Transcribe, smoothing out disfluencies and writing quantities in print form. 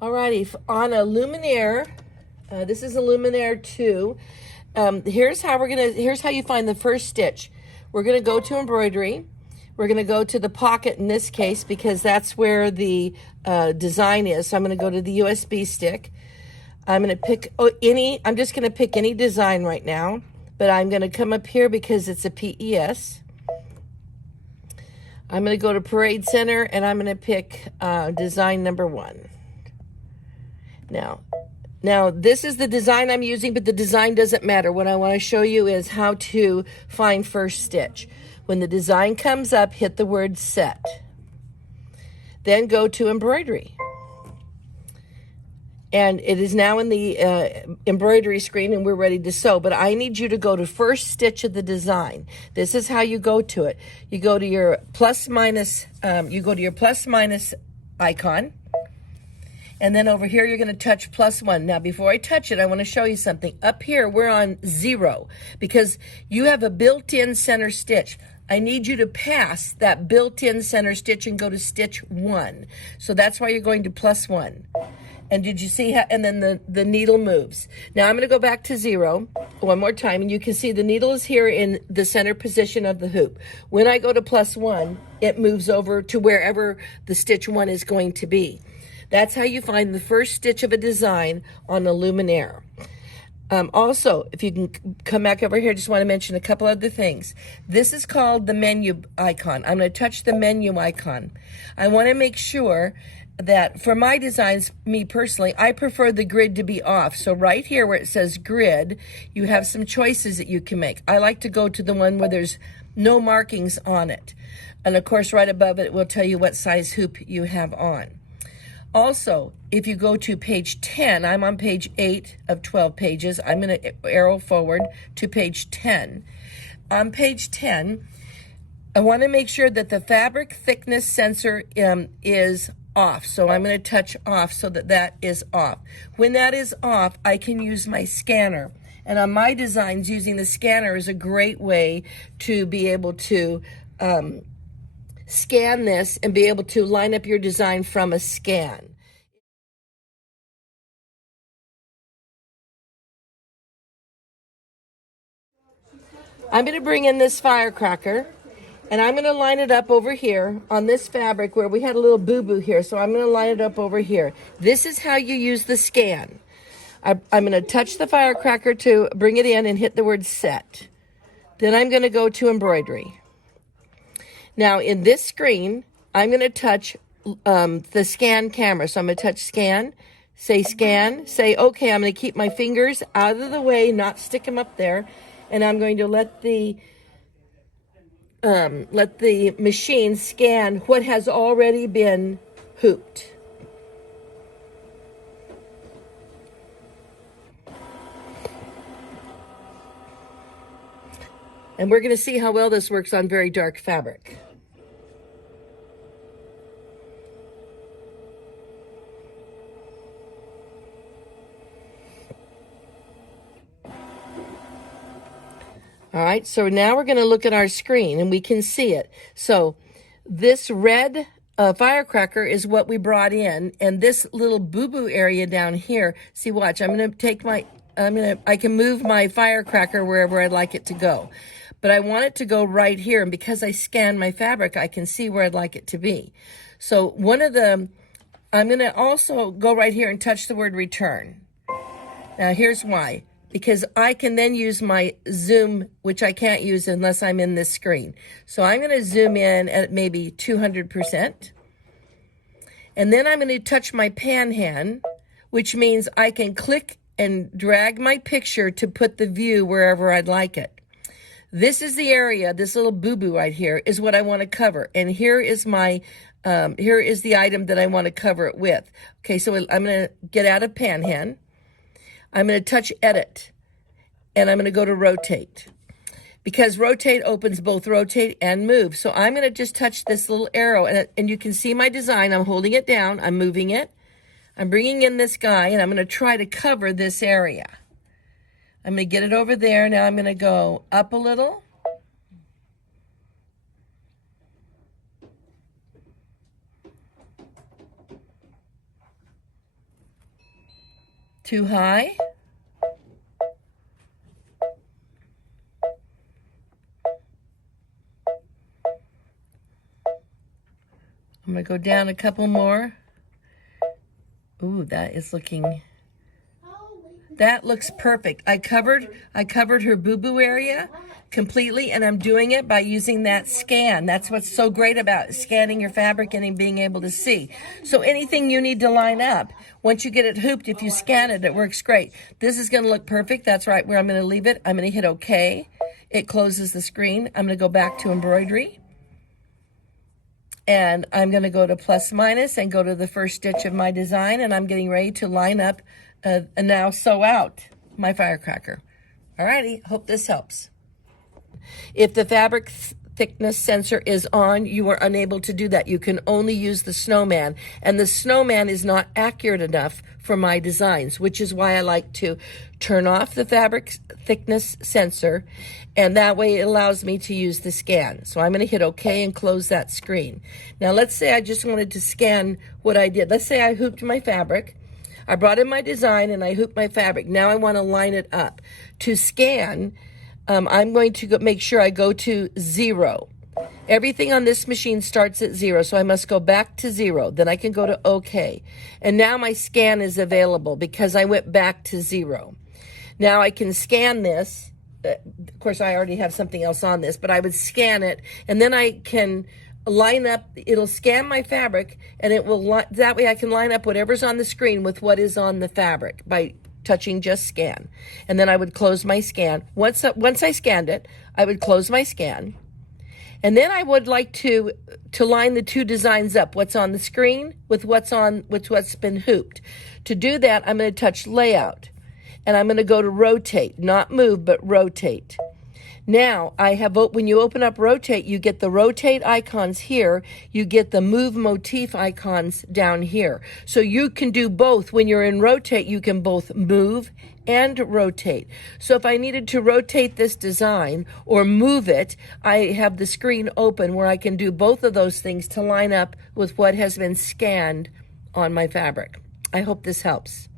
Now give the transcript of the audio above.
Alrighty, on a Luminaire, this is a Luminaire 2. Here's how you find the first stitch. We're gonna go to embroidery. We're gonna go to the pocket in this case because that's where the design is. So I'm gonna go to the USB stick. I'm gonna pick I'm just gonna pick any design right now, but I'm gonna come up here because it's a PES. I'm gonna go to Parade Center and I'm gonna pick design number 1. Now this is the design I'm using, but the design doesn't matter. What I want to show you is how to find first stitch. When the design comes up, hit the word set. Then go to embroidery. And it is now in the embroidery screen and we're ready to sew, but I need you to go to first stitch of the design. This is how you go to it. You go to your plus minus icon. And then over here, you're going to touch +1. Now, before I touch it, I want to show you something. Up here, we're on 0 because you have a built-in center stitch. I need you to pass that built-in center stitch and go to stitch 1. So that's why you're going to +1. And did you see how, and then the needle moves. Now I'm going to go back to 0 one more time, and you can see the needle is here in the center position of the hoop. When I go to +1, it moves over to wherever the stitch 1 is going to be. That's how you find the first stitch of a design on a Luminaire. Also, if you can come back over here, just want to mention a couple other things. This is called the menu icon. I'm going to touch the menu icon. I want to make sure that for my designs, me personally, I prefer the grid to be off. So right here where it says grid, you have some choices that you can make. I like to go to the one where there's no markings on it. And of course, right above it will tell you what size hoop you have on. Also, if you go to page 10, I'm on page 8 of 12 pages. I'm going to arrow forward to page 10. On page 10, I want to make sure that the fabric thickness sensor is off. So I'm going to touch off so that that is off. When that is off, I can use my scanner. And on my designs, using the scanner is a great way to be able to scan this and be able to line up your design from a scan. I'm going to bring in this firecracker and I'm going to line it up over here on this fabric where we had a little boo-boo here. So I'm going to line it up over here. This is how you use the scan. I'm going to touch the firecracker to bring it in and hit the word set. Then I'm going to go to embroidery. Now in this screen, I'm going to touch the scan camera. So I'm going to touch scan, say okay. I'm going to keep my fingers out of the way, not stick them up there, and I'm going to let the machine scan what has already been hooped. And we're going to see how well this works on very dark fabric. All right, so now we're going to look at our screen and we can see it. So this red firecracker is what we brought in, and this little boo-boo area down here, see, watch, I'm going to take I can move my firecracker wherever I'd like it to go. But I want it to go right here, and because I scan my fabric, I can see where I'd like it to be. So I'm going to also go right here and touch the word return. Now here's why. Because I can then use my zoom, which I can't use unless I'm in this screen. So I'm going to zoom in at maybe 200%. And then I'm going to touch my pan hand, which means I can click and drag my picture to put the view wherever I'd like it. This is the area, this little boo-boo right here is what I want to cover. And here is here is the item that I want to cover it with. Okay, so I'm going to get out of pan hand. I'm going to touch edit, and I'm going to go to rotate, because rotate opens both rotate and move. So I'm going to just touch this little arrow, and you can see my design. I'm holding it down. I'm moving it. I'm bringing in this guy, and I'm going to try to cover this area. I'm going to get it over there. Now I'm going to go up a little. too high. I'm going to go down a couple more. Ooh, that is looking, that looks perfect. I covered her boo-boo area completely, and I'm doing it by using that scan. That's what's so great about scanning your fabric and being able to see. So anything you need to line up, once you get it hooped, if you scan it, it works great. This is going to look perfect. That's right where I'm going to leave it. I'm going to hit OK. It closes the screen. I'm going to go back to embroidery. And I'm going to go to plus minus and go to the first stitch of my design, and I'm getting ready to line up and now sew out my firecracker. Alrighty, hope this helps. If the fabric thickness sensor is on, you are unable to do that. You can only use the snowman, and the snowman is not accurate enough for my designs, which is why I like to turn off the fabric thickness sensor, and that way it allows me to use the scan. So I'm going to hit OK and close that screen. Now let's say I just wanted to scan what I did. Let's say I hooped my fabric. I brought in my design and I hooped my fabric. Now I want to line it up. To scan, I'm going to make sure I go to 0. Everything on this machine starts at 0, so I must go back to 0. Then I can go to OK. And now my scan is available because I went back to 0. Now I can scan this. Of course, I already have something else on this, but I would scan it, and then I can line up. It'll scan my fabric, and it will, that way I can line up whatever's on the screen with what is on the fabric by touching just scan. And then I would close my scan. Once I scanned it, I would close my scan. And then I would like to line the two designs up, what's on the screen with what's been hooped. To do that, I'm going to touch layout, and I'm going to go to rotate, not move, but rotate. Now, when you open up rotate, you get the rotate icons here, you get the move motif icons down here. So you can do both. When you're in rotate, you can both move and rotate. So if I needed to rotate this design or move it, I have the screen open where I can do both of those things to line up with what has been scanned on my fabric. I hope this helps.